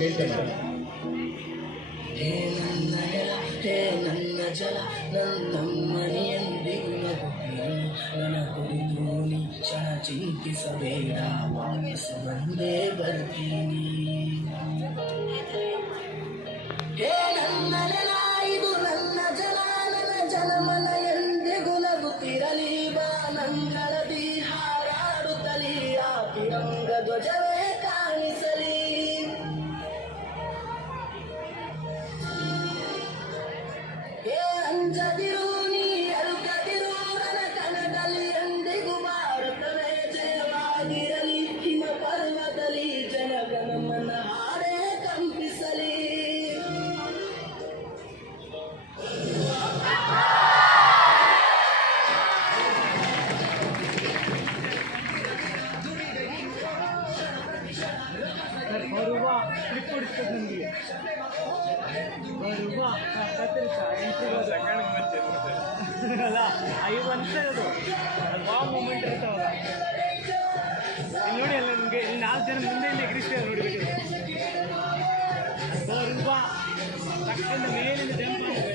ಹೇಳ್ತೇನೆ. ಹೇ ನನ್ನ ನೆಲ, ಹೇ ನನ್ನ ಜಲ, ನನ್ನಮ್ಮನೆಯಂದಿಗೂ ನಗುತ್ತಿರು. ನನ್ನ ಕುರಿತು ನೀ ಕ್ಷಣ ಚಿಂತಿಸಬೇಡ, ವಾಪಸ್ ಬಂದೇ ಬರ್ತೀನಿ. ಹೇ ನನ್ನ ನೆಲ, ಇದು ನನ್ನ ಜಲ, ನನ್ನ ಜನಮನ ಎಂದಿಗೂ ನಗುತ್ತಿರಲಿ. ಬಾ ನಂಗಳದಿ ಹಾರಾಡುತ್ತಲಿ, ಆ ತಿರಂಗ ಧ್ವಜವೇ ಕಾಣಿಸಲಿ. ಹೇ ಅಂಜದಿರು, ನೀ ಅಳುಕದಿರು, ನನ್ನ ಕಣದಲ್ಲಿ ಎಂದಿಗೂ ಭಾರತವೇ ಜಯವಾಗಿರಲಿ. ಹಿಮ ಪರ್ವದಲ್ಲಿ ಜನಗಣಮನ ಹಾಡೇ ಕಂಪಿಸಲಿ. ಬರುವ ಕ್ಲಿಪ್ ಹೊಡಿಸ್ತದೆ ನನಗೆ ಬರುವ ಅಲ್ಲ 5 ವರ್ಷ ಅದು ವಾವ್ ಮೂಮೆಂಟ್ ಇರ್ತಾವಲ್ಲ. ಇಲ್ಲಿ ನೋಡಿ, ಅಲ್ಲ ನಿಮಗೆ ಇಲ್ಲಿ 4 ಜನ ಮುಂದೆ ಇಲ್ಲಿ ಎಗ್ರಿಸ್ತಾರೆ ನೋಡಿಬಿಟ್ಟು. ಬರುವ ತಕ್ಕಂದ ಮೇಲಿಂದ ಜಂಪ್ ಆಗುತ್ತೆ.